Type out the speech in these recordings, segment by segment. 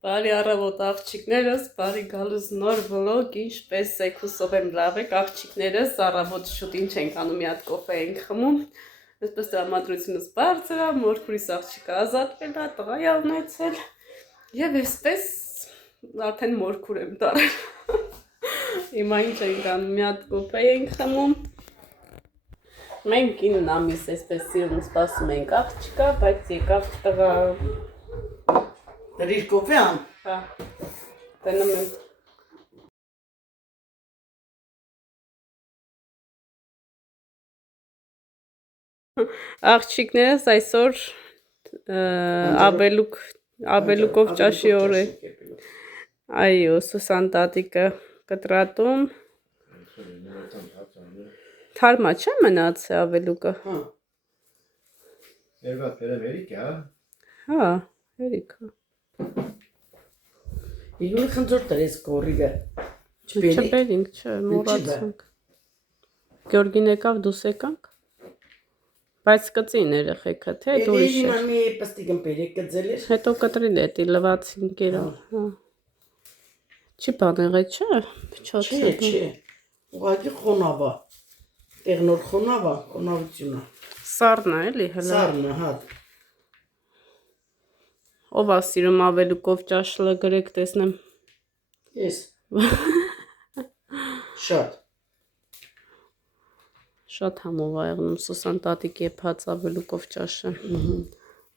Բարի առավոտ աղջիկներս, բարի գալուս նոր վլոգ, ինչպես եք, հուսով եմ լավ եք աղջիկներս, առավոտ շուտ ինչ ենք անում, մի հատ կոֆե ենք խմում, այսպես տրամադրությունս բարձր է, մորքուրիս աղջիկը ազատվել է, տղա է ունեցել, եւ այսպես արդեն մորքուր եմ տարել։ Հիմա ինչ ենք անում, մի հատ կոֆե ենք խմում։ Մենք 9 ամիս այսպես սիրուն սպասում ենք աղջիկա, բայց եկավ տղա Դրիր կոֆե ան։ Հա, տենում եմ։ Աղջիկներս այսօր ավելուկով ճաշի օր է։ Այո, Սուսան տատիկը կտրատում։ Թարմա չէ մնացե ավելուկը։ Հա։ Երբա վերիկ է, հա։ Հա, երիքա։ Իգուն խնդրոր տրես կորիգը։ Չբերինք, չէ, մոռացանք։ Գյորգին եկավ, դուս եկանք։ Բայց կծին երեխեքը, թե դու ուրիշ էր։ Էդի մի պստիկն բերեք կծել էր։ Հետո կտրիլ էտի լվացին կերան, հա։ Չի բաներ է, չէ։ Չէ։ Ուղղակի խոնավա։ Տեղնոր խոնավա, խոնավությունը։ Սառն է, էլի, հլա։ Սառնը, հա։ Ով է սիրում ավելուկով ճաշլը գրեք տեսնեմ։ Ես։ Շատ։ Շատ համով է եղնում Սուսան տատիկ եփած ավելուկով ճաշը։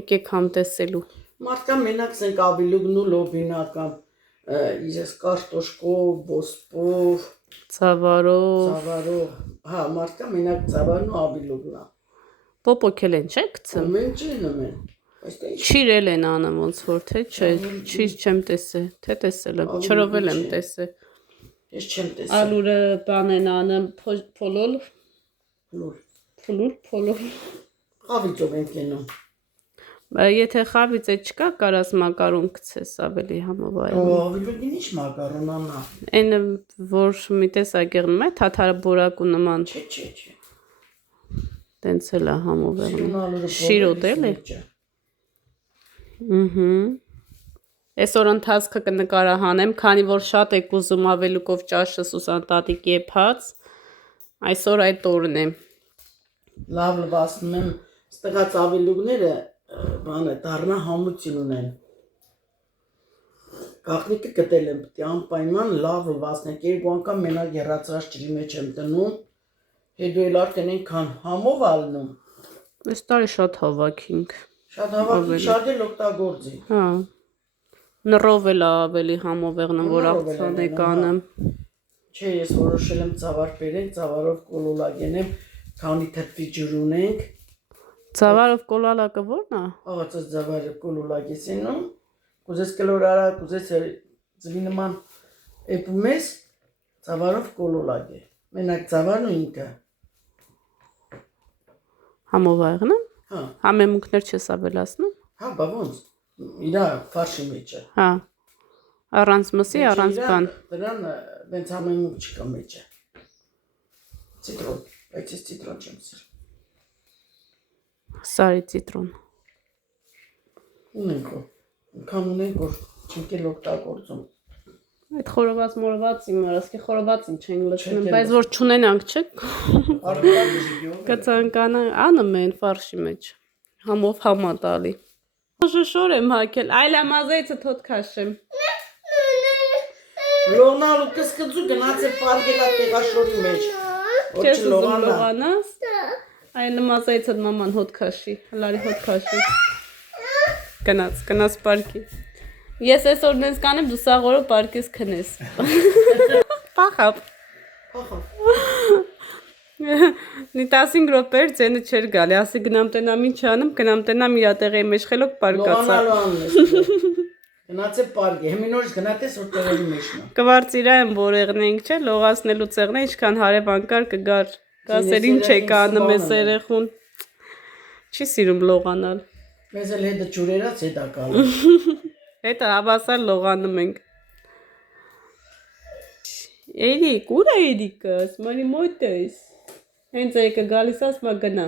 Եկեք համտեսելու։ Մարդկա մենակ սենք ավիլուգն ու լոբինա կամ իրես կարտոշկով, ոսպով, Ցավարով։ հա, մարդկա մենակ ցավարն ու ավիլուգն է։ Պոպոքել են, չէ՞ գցում։ Ամեն չինում են։ Չիրել են անում ոնց որ թե չէ, չիր չեմ տեսել, թե տեսել եմ, չրովել եմ տեսել։ Ես չեմ տեսել։ Ալուրը բան են անում փոլոլ։ Փոլոլ։ Խավիճով են կենում։ Եթե խավից է չկա, կարաս մակարոն գցես ավելի համով այ։ Ավիլուգին ինչ մակարոն անա։ Այն որ մի տեսակեղնում է, թաթարը բորակու նման։ Չէ։ Տենց էլ է համով եղնում։ Շիրոտ էլի։ Այսօր ընթացքը կնկարահանեմ, քանի որ շատ եք ուզում ավելուկով ճաշը Սուսան տատիկ եփած, այսօր այդ օրն է։ Լավ լվացնում եմ, ստեղած ավելուգները բանը դառնա համություն ունեն։ Գաղտնիքը գտել եմ, պետք է անպայման լավ լվացնեք, երկու անգամ մենակ եռացրած ջրի մեջ եմ դնում, հետո էլ արդեն այնքան համով ալնում։ Այս տարի շատ հավաքինք։ Շատ հավաքի, շատ էլ օգտագործի։ Հա։ Նռով էլ ավելի համով եղնում, որ աղցան եք անում։ Չէ, ես որոշել եմ ծավար բերենք, ծավարով կոլոլագենեմ, քանի թթվի ջուր ունենք։ Ծավարով կոլալակը ո՞րն է։ Աղացած ծավարը կոլոլագես ենում, կուզես կլոր արա, կուզես ծվի նման էպում ես, ծավարով կոլոլագ է։ Մենակ ծավարն ու ինքը։ Համով է եղնում։ Հա։ Համեմունքներ չես ավելացնում։ Հա, բա ոնց։ Իրա ֆարշի մեջը։ Հա։ Առանց մսի, առանց բան։ Դրան դենց համեմունք չկա մեջը։ Ցիտրոն, բայց ես ցիտրոն չեմ սիրում։ Սարի ցիտրոն։ Ունենք որ։ Քան ունենք որ չենք էլ օգտագործում։ Այդ խորոված մորված իմ արասկի խորովածին չեն լցնում, բայց որ չունենանք, չէ։ Կցանկանա անում են ֆարշի մեջ։ Համով համա տալի։ Շոր եմ հակել, այլա մազայցը թոտ քաշեմ։ Լողնալու կսկծու գնաց է պարգելա տեղաշորի մեջ։ Չես ուզում լողանաս։ Այլա մազայցը մաման հոտ քաշի, հլարի հոտ քաշի։ Գնաց պարկի։ Ես այսօր նենց կանեմ, դու սաղորով պարկես քնես։ Պախապ։ Նի 15 րոպեր ձենը չէր գալի, ասի գնամ տենամ ինչ անեմ, գնամ տենամ իրա տեղի մեջ խելոք պարկացա։ Լողանալու անես։ Գնաց է պարգի, հեմին օրից գնատես որ տեղերի մեջն է։ Կվարծիրա եմ որ եղնենք, չէ, լողացնելու ցեղն է, ինչքան հարևանկար կգար, կասեր ինչ եք անում ես երեխուն։ Չի սիրում լողանալ։ Մեզ էլ հետը ջուրերած հետա կալու։ Հետը հավասար լողանում ենք։ Էրիկ, ուր է Էրիկս, մանի մոտ ես։ Հենց եկը գալիս ասма գնա։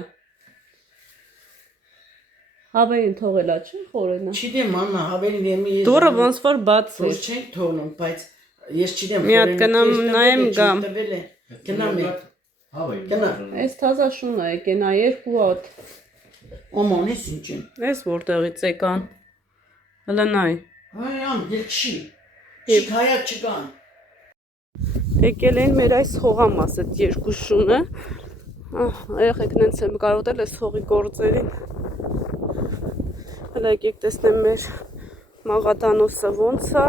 Հավերին թողելա չէ խորենա։ Չգիտեմ, Աննա, հավերին եմի ես։ Դուրը ոնց որ բաց է։ Ոչ չենք թողնում, բայց ես չգիտեմ, Մի հատ գնամ նայեմ գամ։ Գնամ։ Գնա։ Այս թազա շունը եկեն, ա 2 հատ։ Օման, ես ինչ եմ։ Այս որտեղից եկան։ Հələ նայ։ Հայամ, դիլչի։ Եվ հայա չկան։ Եկել են մեր այս հողամասը 2 շունը։ Երեխեքն են եմ կարոտել այս հողի գործերին։ Հələ եկեք տեսնեմ մեր մաղադանոսը ոնց է։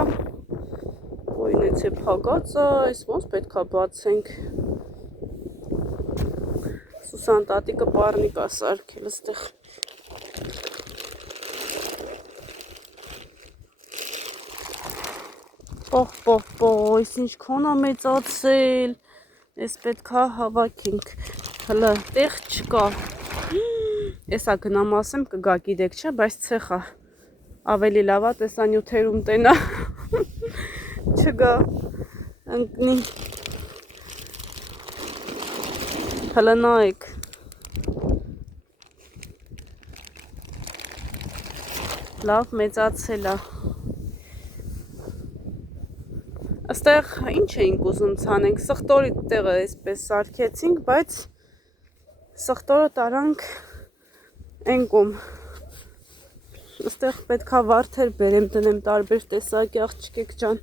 Ոյնեց է փակած է, այս ոնց պետք է բացենք։ Սուսան տատիկը պարնիկ է սարքել այստեղ։ Պող, այս ինչքան է մեծացել։ Այս պետք է հավաքենք։ Հələ տեղ չկա։ Էսա գնամ ասեմ կգա գիտեք չէ, բայց ցեխա ավելի լավ է տեսանյութերում տենա։ Չգա ընկնի։ Հələ նայեք։ Լավ մեծացել է։ Այստեղ ինչ էինք ուզում ցանենք, սխտորի տեղը այսպես սարքեցինք, բայց սխտորը տարանք այն կողմ։ Այստեղ պետքա վարդեր բերեմ, դնեմ տարբեր տեսակի աղջիկեք ջան։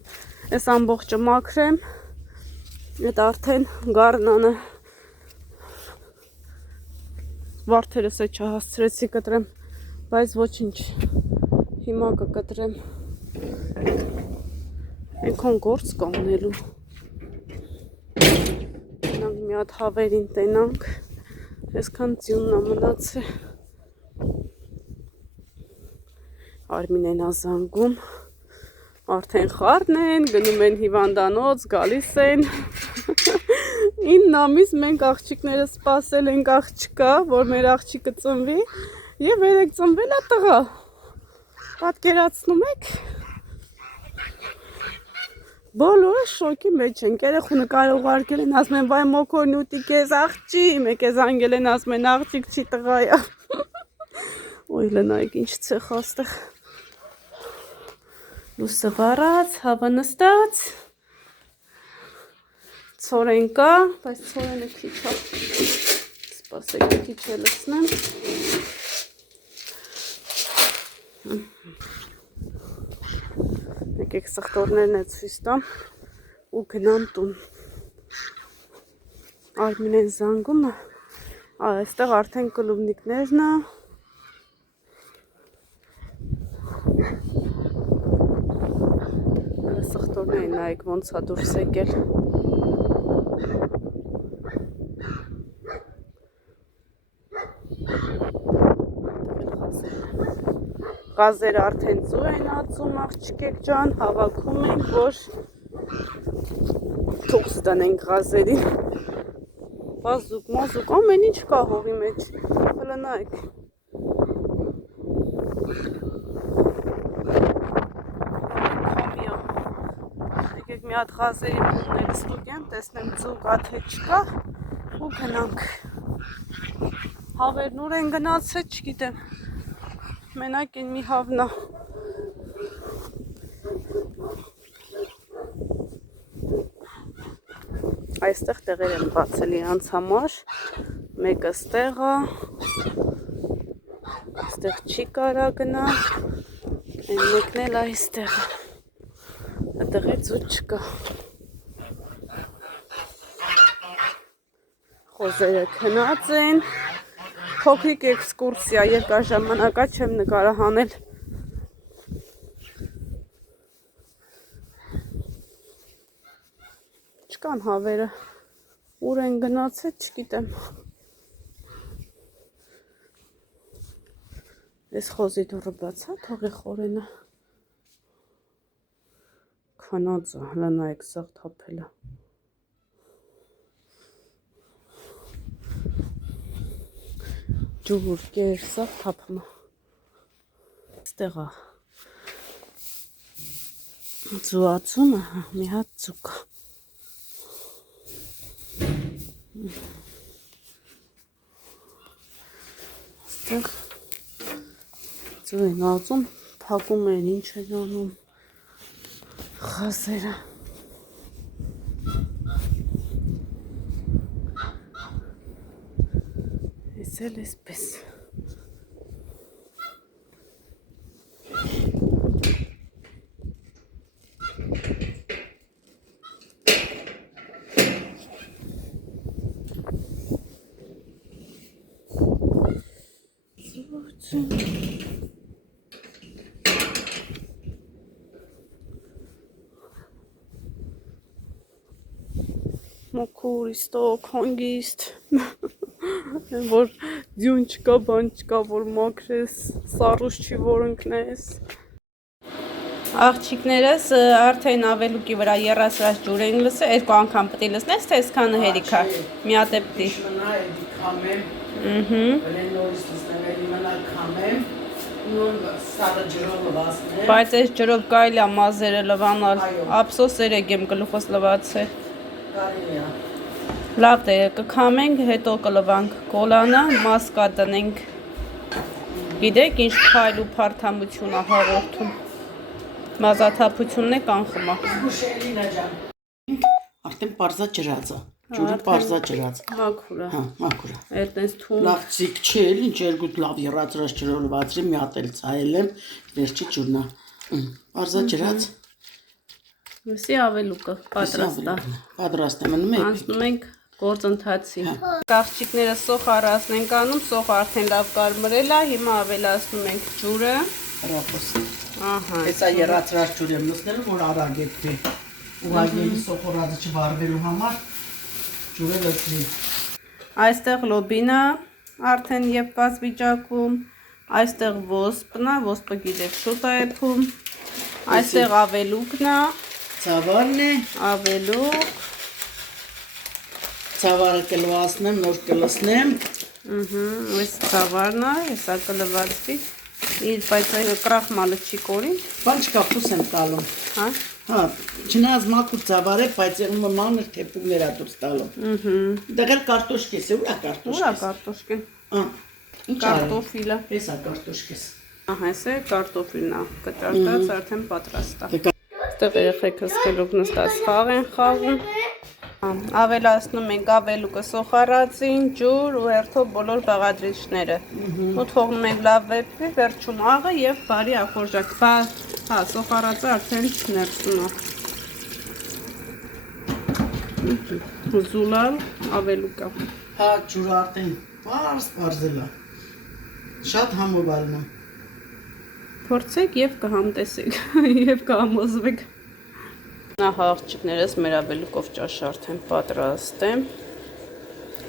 Այս ամբողջը մաքրեմ։ Այդ արդեն գառնանը վարդերս է չհասցրեցի կտրեմ, բայց ոչինչ։ Հիմա կկտրեմ։ Այնքան գործ կա ունելու։ Գնանք մի հատ հավերին տենանք։ Այսքան ծյունն է մնացել։ Արմինեն ա զանգում։ Արդեն խառն են, գնում են հիվանդանոց, գալիս են։ 9 ամիս մենք աղջիկները սպասել ենք աղջկա, որ մեր աղջիկը ծնվի, եւ երեք ծնվել է տղա։ Պատկերացնում եք։ Բոլորը շոկի մեջ են, երեխունը կարողարկել են, ասում են վայ մոքորնուտի քեզ աղջի, մեկ է զանգել են, ասում են աղջիկ չի տղա է։ Ոյ լնայեք ինչ ցեխ աստեղ։ Լուսը վառած, հավը նստած։ Ցորեն կա, բայց ցորենը քիչ է։ Սպասեք քիչ է լցնեմ։ Եկեք սխտորներն է ցույց տամ ու գնամ տուն։ Արմինեն զանգում է։ Այստեղ արդեն կլուբնիկներն է։ Սխտորներին նայեք ոնց է դուրս եկել։ Գազերը արդեն ծու են ածում աղջիկեք ջան, հավաքում ենք, որ թուղս դնենք գազերին։ Բազուկ, մազուկ, ամեն ինչ կա հողի մեջ, հələ նայեք։ Եկեք մի հատ գազերի բուններ ստուգեմ, տեսնեմ ծու կա թե չկա ու գնանք։ Հավերն ուր են գնացել, չգիտեմ։ Մենակ են մի հավնա։ Այստեղ տեղեր են բացել իրանց համար, մեկը ստեղ է, այստեղ չի կարա գնա, այն մեկն էլ այստեղ է, այդեղ է ծու չկա։ Խոզերը քնած են, փոքրիկ էքսկուրսիա, երկար ժամանակա չեմ նկարահանել։ Չկան հավերը, ուր են գնացել, չգիտեմ։ Այս խոզի դուռը բաց է, թողի խորենը։ Քնած է, հələ նայեք սաղ թափել է։ Ջուր, կեր, սաղ թափում է։ Ստեղ է ձուացումը, մի հատ ձուկ։ Ստեղ Գործը են ածում, փակում են, ինչ են անում խազերը։ Ես էլ էսպես։ Մոքուր, իստոք, հանգիստ, որ ձյուն չկա, բան չկա, որ մաքրես, սառուս չի, որ ընկնես։ Աղջիկներս արդեն ավելուկի վրա եռասրած ջուր են լսել, երկու անգամ պետք է լսնես, թե այսքանը հերիք է, մի հատ է պետք է։ Մնա էդի քամեմ, բրեն նորից լսնեմ, էդի մնա քամեմ, նույն սարը ջրով լվացնեմ։ Բայց այս ջրով կարելի է մազերը լվանալ, ափսոս երեք եմ գլուխս լվացել։ Կարելի է։ Լավ դե կքամենք, հետո կլվանք կոլանը, մաս կատնենք։ Գիտեք ինչ փայլ ու փարթամություն է հաղորդում։ Մազաթափությունն է կանխում է։ Ուշելինա ջան։ Արդեն պարզա ջրած է։ Ջուրը պարզա ջրած։ Մաքուր է։ Հա, մաքուր է։ Այդ այնց թուն։ Լավ ցիկ չէ, ինչ երկու լավ եռացրած ջրով լվացրի, մի հատ էլ ցայել եմ, վերջի ջուրնա։ Պարզա ջրած։ Մսի ավելուկը պատրաստ է։ Պատրաստ եմ անում եք։ Անցնում ենք գործընթացի։ Աղջիկները սոխ առածն ենք անում, սոխը արդեն լավ կարմրել է, հիմա ավելացնում ենք ջուրը։ Ռափոս։ Ահա։ Հեսա եռացրած ջուր եմ լցնելու, որ արագ էթվի։ Ուղղակի սոխորածը չվարվելու համար ջուրը լցրի։ Այստեղ լոբինը արդեն եփված վիճակում, այստեղ ոսպն է, ոսպը գիտեք շուտ է եփում։ Այստեղ ավելուկն է, Ցավարն է, ավելուկ, ցավարը կլվացնեմ, նոր կլցնեմ։ այս ցավարն է, հեսա կլվացվի։ Բայց կրախմալը չի կորի։ Բան չկա, խուս եմ տալում։ Հա։ Հա, չնայած մաքուր ցավար է, բայց եղում է մանր թեփուկներ ա դուրս տալում։ Դա կարտոշկես է, ուրա կարտոշկես։ Ուրա կարտոշկեն։ Ինչ Կարտոֆիլը։ Հեսա կարտոշկես։ Ահա, էս է կարտոֆիլն է, կճարտած արդեն պատրաստ է։ Այստեղ երեխեքս քելոք նստած խաղ են խաղում։ Ավելացնում ենք ավելուկը սոխարածին, ջուր ու հերթով բոլոր բաղադրիչները։ Ու թողնում ենք լավ վեփվի, վերջում աղը եւ բարի ախորժակ։ Հա, սոխարածը արդեն ներսում է։ Զուլալ ավելուկը։ Հա, ջուրը արդեն պարզել է։ Շատ համոբալն է։ Փորձեք եւ կհամտեսեք եւ կհամոզվեք։ Ահա աղջիկներս մեր ավելուկով ճաշը արդեն պատրաստ է։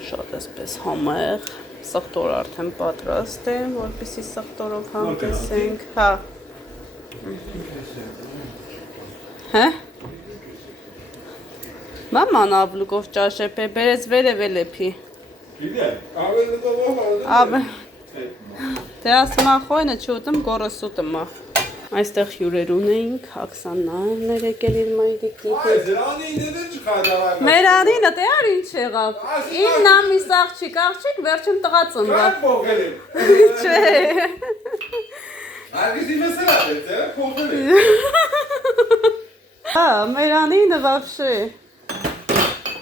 Շատ էսպես համեղ, սխտոր արդեն պատրաստ է, որպեսզի սխտորով համտեսենք։ Հա։ Հա։ Մաման ավելուկով ճաշ է բերեց վերևել էփի։ Գիտե, ավելուկով Դե ասում ախոյնը չուտում գորոսուտում է։ Այստեղ հյուրեր ունեինք, Աքսանան էր եկել իր մայրիկի հետ։ Մերանինը դե ար ինչ եղավ։ Իմ նամիս աղջիկ, վերջում տղա ծնվավ։ Չէ։ Արգիսի մեսելա դե, փոխել։ Հա, Մերանինը вообще։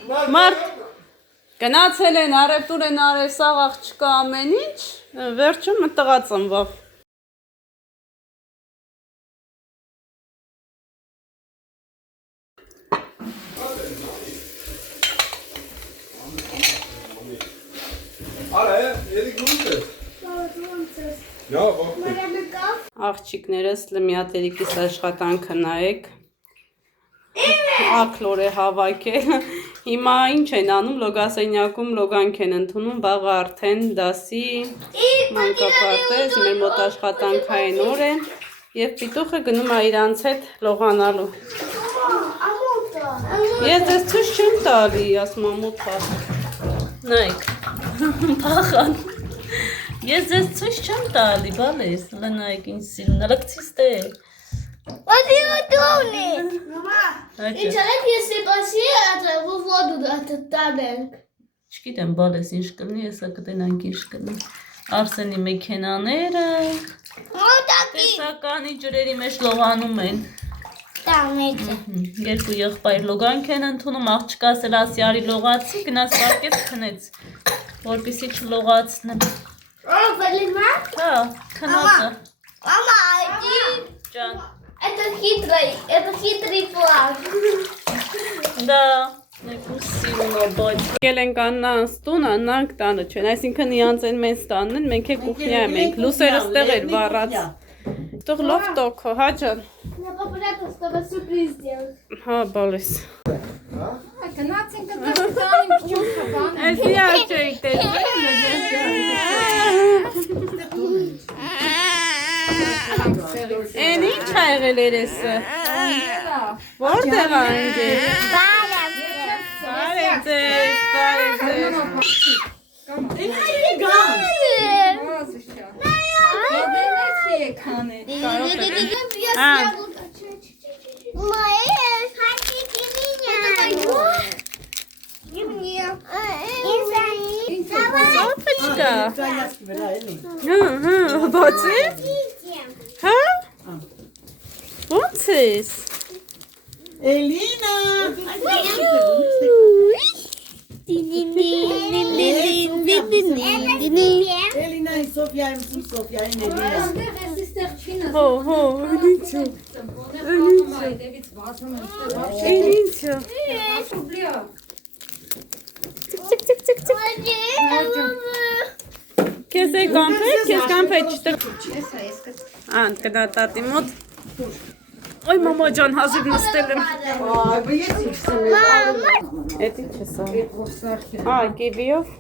Մարդ գնացել են, արևտուր են արել, սաղ աղջիկը ամեն ինչ, վերջում տղա ծնվավ։ Արա, երեք ոնց ես։ Լավ, Աղջիկներս լմյատերիկիս աշխատանքը նայեք։ Ակլոր է հավաքել։ Հիմա ինչ են անում, լոգասենյակում լոգանք են ընդունում, վաղը արդեն դասի մանկապարտեզ, մեր մոտ աշխատանքային օր է, եւ պիտուխը գնում է իրանց հետ լողանալու։ Ես ձեզ ցույց չեմ տալի, ասում ամոթ նայեք, փախան։ Ես ձեզ ցույց չեմ տալի, բալես, նայեք ինչ սիրուն, լկցիստ է։ Ինչալեք ես սեպասի ոտու տանենք։ Չգիտեմ բալես ինչ կլնի, եսա կտենանք ինչ կլնի։ Արսենի մեքենաները, Տեսականի ջրերի մեջ լողանում են։ Երկու եղբայր լոգանք են ընդունում, աղջկաս էլ ասի արի լողացի, գնաց պարկեց քնեց, որպեսզի չլողացնեմ։ Հա, քնածը։ Мама, иди. Ջան։ Это хитрый план. Դա Եկել ենք Աննանց տուն, Աննանք տանը չեն, այսինքն իրանց են մեզ տանն են, մենք է կուխնյա ենք, լուսերը ստեղ էր վառած, ստեղ լով տոքո, հա ջան, Я попрятал, чтобы сюрприз сделать. հա բալես, Գնացինք դեպի տանիմ փչուկը բան։ այս իար չէիք տեսել, են ինչ ա եղել երեսը, որտեղ ա ընգեր, բարեձեզ, Սոպեչկա, բացի, հա, ոնց ես, Էլինա Էլինայի Սոֆիայում Սոֆիային Էլինա հո, ինիցո, ինիցո, Քեզ է կանփել, քեզ կանփել չտր, ան կնա տատի մոտ, Ոյ մամա ջան հազիվ նստել եմ, Այ բյես իքսեմ էտի չեսա, կիվիով,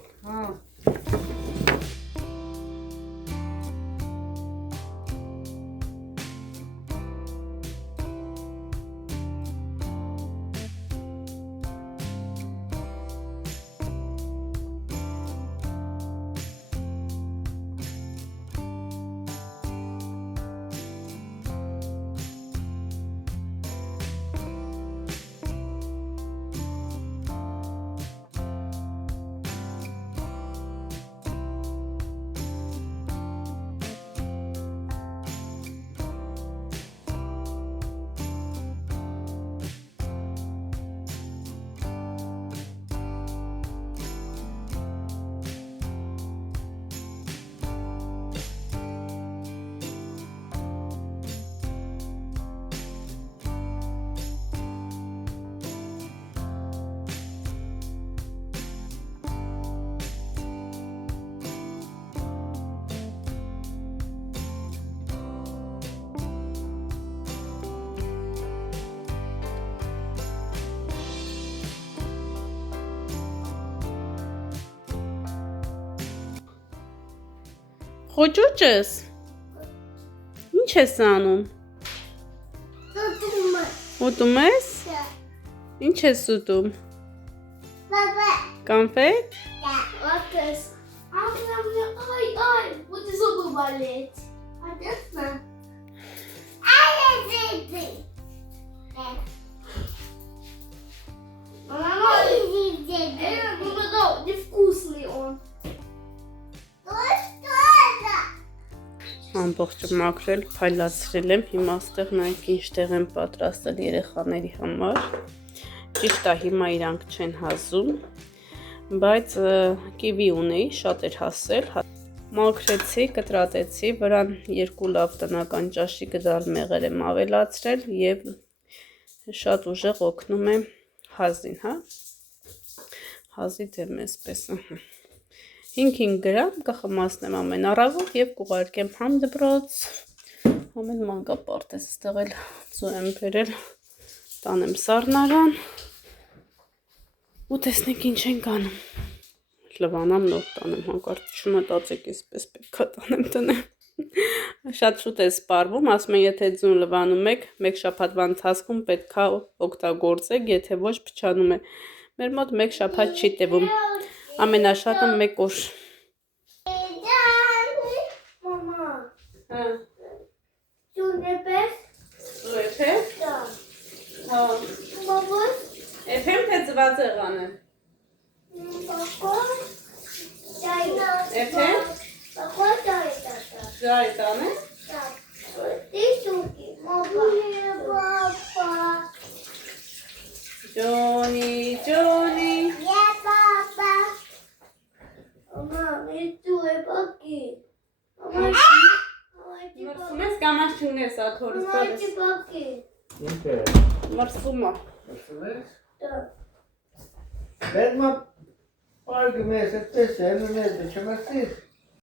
խոճուճս, ինչ ես անում, ուտում ես, ինչ ես ուտում, կանֆետ, Ай, вот и зубы болеть. Понятно? Мама, невкусный он. ամբողջը մաքրել, փայլացրել եմ, հիմա ստեղ նայեք ինչտեղ եմ պատրաստել երեխաների համար, ճիշտ է հիմա իրանք չեն հազում, բայց կիվի ունեի, շատ էր հասել, մաքրեցի, կտրատեցի, վրան 2 լավ տնական ճաշի գդալ մեղր եմ ավելացրել և շատ ուժեղ օգնում է հազին, հա, հազի դեմ էսպես, 5-5 գրամ կխմացնեմ ամեն առավոտ և կուղարկեմ համ դպրոց, ամեն մանկապարտ ես ստեղել, ձու եմ բերել, տանեմ սառնարան ու տեսնեք ինչ ենք անում, լվանամ նոր տանեմ, հանկարծ չմտածեք էսպես պետք է տանեմ տնեմ, շատ շուտ է սպառվում, ասում են եթե ձուն լվանում եք, մեկ շաբաթվա ընթացքում պետք է օգտագործեք, եթե ոչ փչանում է, մեր մոտ մեկ շաբաթ չի տևում, ամենաշատը 1 օր։ Мама, Հա, ты պես? ու էփեմ, հա, Баба, էփեմ թե ձված եղան է, Баба, էփեմ, Баба, ժարի տան է, Papa. Johnny, Johnny. Yeah, Papa. Mama, it's too bucket. Մրսում ես կամ այս չունես աթորս տալես։ bucket. Ինքը։ Մրսում է։ Վերմա պարգում ես, այդպես է, նույնպես չմրսείς։